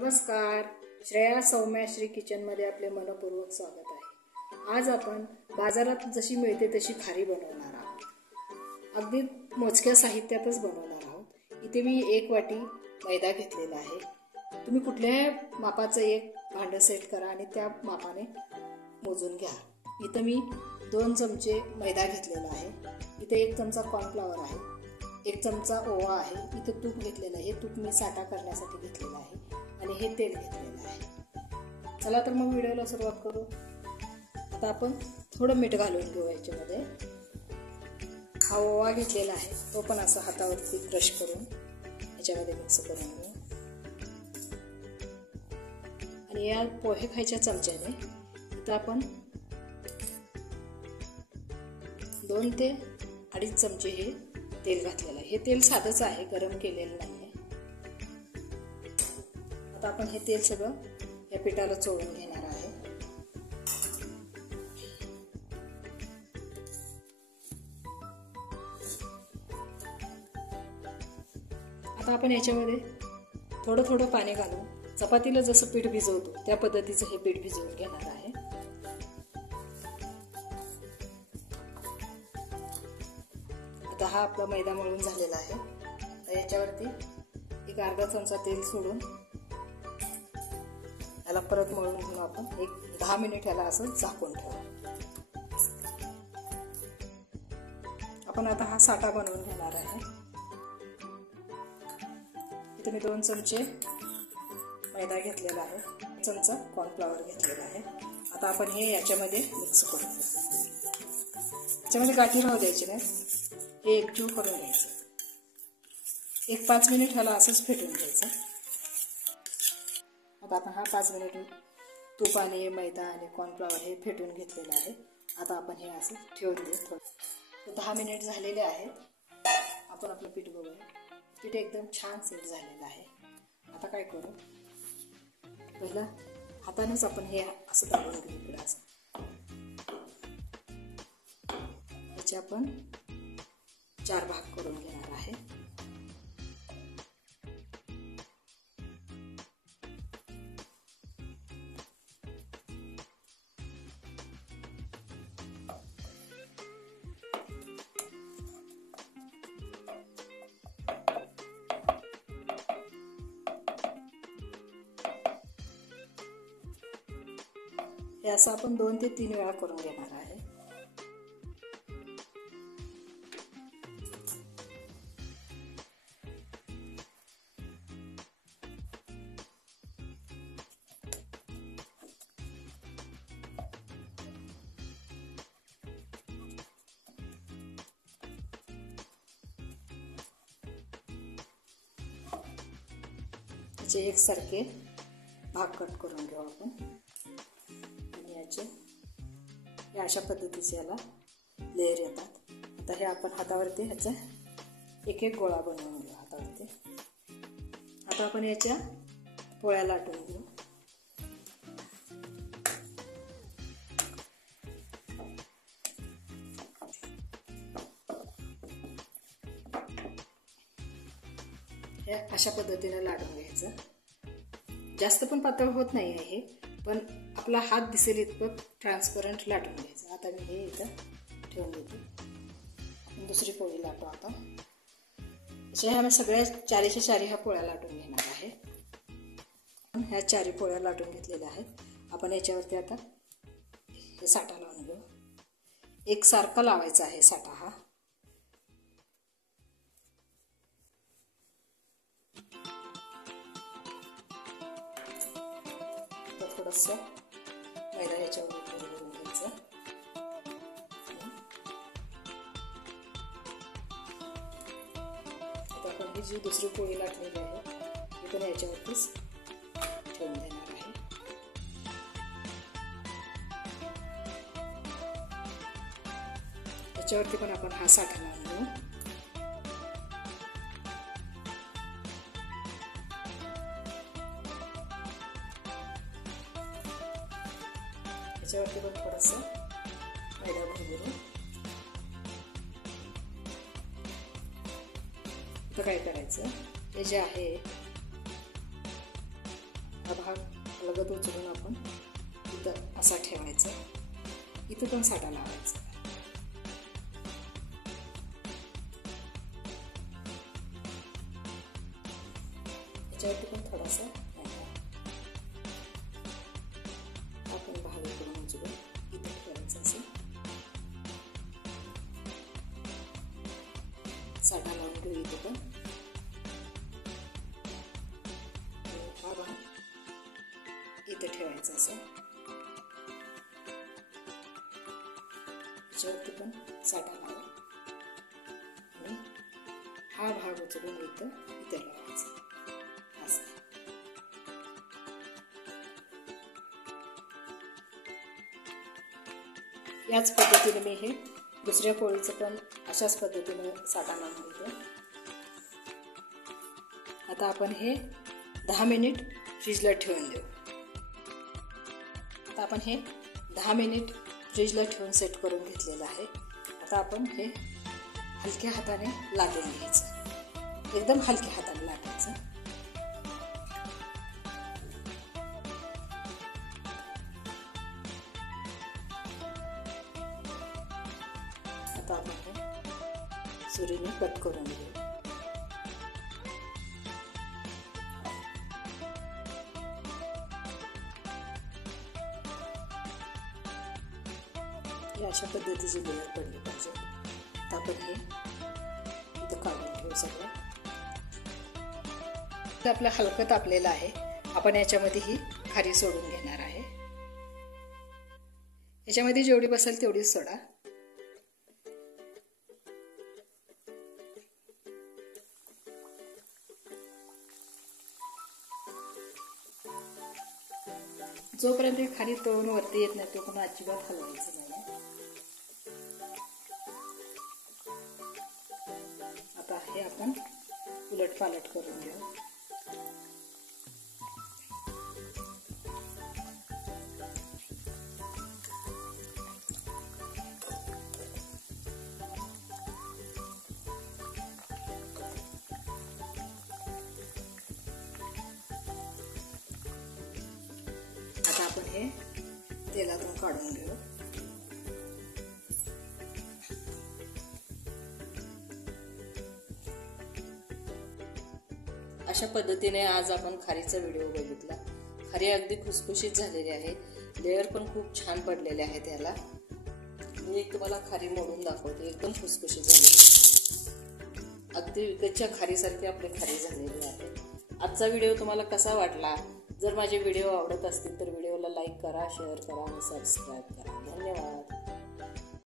नमस्कार, श्रेया सौम्या श्री किचनमध्ये आपले मनपूर्वक स्वागत आहे। आज आपण बाजारात जशी मिळते तशी खारी बनवणार आहोत। अगदी मोजक्या साहित्यातच बनवणार आहोत। इथे मी 1 वाटी मैदा घेतलेला आहे। तुम्ही कुठल्याही मापाचं एक भांडं सेट करा आणि त्या मापाने मोजून घ्या। इथे मी 2 चमचे मैदा घेतलेला आहे। इथे 1 चमचा कॉर्नफ्लॉवर आहे, 1 चमचा ओवा आहे। इथे तूप घेतलेलं आहे, तूप मी साठा करण्यासाठी घेतलेलं आहे आणि हे तेल घेतलेलं आहे। चला तर मग व्हिडिओला सुरुवात करू। आता आपण थोडं मीठ घालून घेऊ याच्यामध्ये। हा ओवा घेतलेला आहे, तो पण असं हातावरती क्रश करून याच्यामध्ये मिक्स करून घेऊ आणि या पोहे खायच्या चमच्याने इथं आपण 2 ते 2.5 चमचे हे तेल घातलेलं आहे। हे तेल साधंच आहे, गरम केलेलं नाही आहे। आता आपण हे तेल सगळं या पिठाला चोळून घेणार आहे। आता आपण याच्यामध्ये थोडं थोडं पाणी घालून चपातीला जसं पीठ भिजवतो त्या पद्धतीचं हे पीठ भिजवून घेणार आहे। आता हा आपला मैदा मळून झालेला आहे। तर याच्यावरती 1 अर्धा चमचा तेल सोडून याला परत मळून घेऊन आपण 10 मिनिट याला असं झाकून ठेवू। आपण आता हा साठा बनवून घेणार आहे। इथे मी 2 चमचे मैदा घेतलेला आहे, 1 चमचा कॉर्नफ्लॉवर घेतलेला आहे। आता आपण हे याच्यामध्ये मिक्स करू। याच्यामध्ये गाठी राहू द्यायची नाही, हे एकजीव करून घ्यायचं। 1-5 मिनिट ह्याला असंच फेटून घ्यायचं। आता आपण हा 5 मिनिट तूप आणि मैदा आणि कॉर्नफ्लॉवर हे फेटून घेतलेलं आहे। आता आपण हे असं ठेवून देऊ थोडं। 10 मिनिट झालेले आहेत। आपण आपलं पीठ बघूया। पीठ एकदम छान सेट झालेलं आहे। आता काय करू, पहिला हातानेच आपण हे असं दाबून घेऊ इकडं असं। याचे आपण 4 भाग करून घेणार आहे। हे असं आपण 2 ते 3 वेळा करून घेणार आहे। याचे एकसारखे भाग कट करून घेऊ आपण आणि याचे या अशा पद्धतीचे याला लेयर येतात। आता हे आपण हातावरती ह्याचा एक गोळा बनवून घेऊ हातावरती। आता आपण याच्या पोळ्या लाटून घेऊ। हे अशा पद्धतीने लाटून घ्यायचं। जास्त पण पातळ होत नाही आहे हे, पण आपला हात दिसेल इतपत ट्रान्सपरंट लाटून घ्यायचं। आता मी हे इथं ठेवून देते। आपण दुसरी पोळी लाटू आता। अशा आम्ही सगळ्या 4च्या 4 ह्या पोळ्या लाटून घेणार आहे। ह्या 4 पोळ्या लाटून घेतलेल्या आहेत। आपण याच्यावरती आता हे साठा लावून घेऊ। एकसारखा लावायचा आहे साठा हा। थोडंसं मैदा याच्यावर घालून घ्यायचं। आता आपण ही जी दुसरी पोळी लाटलेली आहे ती पण याच्यावरतीच ठेवून देणार आहे। याच्यावरती पण आपण हा साठा लावून घेऊ। याच्यावरती पण थोडंसं मैदा भरून आता काय करायचं, हे जे आहे हा भाग लगत उचलून आपण इथं असा ठेवायचा, इथं पण साठा लावायचा. याच्यावरती पण थोडासा आपण भाग इकडून उचलून इथं ठेवायचा, असं साठा लावून घेऊ. इथे पण हा भाग इथे ठेवायचा, असं याच्यावरती पण साठा लावा आणि हा भाग उचलून इथे लावायचा, असं. याच पद्धतीने मी हे दुसऱ्या पोळीचं पण अशाच पद्धतीने साठा लावून घेतो. आता आपण हे 10 मिनिट फ्रीजला ठेवून देऊ. आता आपण हे 10 मिनिट फ्रीजला ठेवून सेट करून घेतलेलं आहे. आता आपण हे हलक्या हाताने लाटून घ्यायचं, एकदम हलक्या हाताने लाटायचं. आता आपण हे सुरीने कट करून घेऊ. अशा पद्धतीची लेयर पडली पाहिजे. आता आपण हे इथं काढून ठेवू सगळं. आपलं हलकं तापलेलं आहे. आपण याच्यामध्ये ही खारी सोडून घेणार आहे. याच्यामध्ये जेवढी बसेल तेवढीच सोडा. जोपर्यंत खाली तळून वरती येत नाही तोपर्यंत अजिबात हलवायचं नाही. आता हे आपण उलट पालट करून घेऊ. आता आपण हे तेलातून काढून घेऊ. अशा पद्धतीने आज आपण खारीचा व्हिडिओ बघितला. खारी अगदी खुसखुशीत झालेली आहे. लेअर पण खूप छान पडलेले आहेत याला. मी तुम्हाला खारी मोडून दाखवते. एकदम खुसखुशीत झालेली, अगदी विकतच्या खारीसारखी आपली खारी झालेली आहे. आजचा व्हिडिओ तुम्हाला कसा वाटला? जर माझे व्हिडिओ आवडत असतील तर व्हिडिओला लाईक करा, शेअर करा आणि सबस्क्राईब करा. धन्यवाद.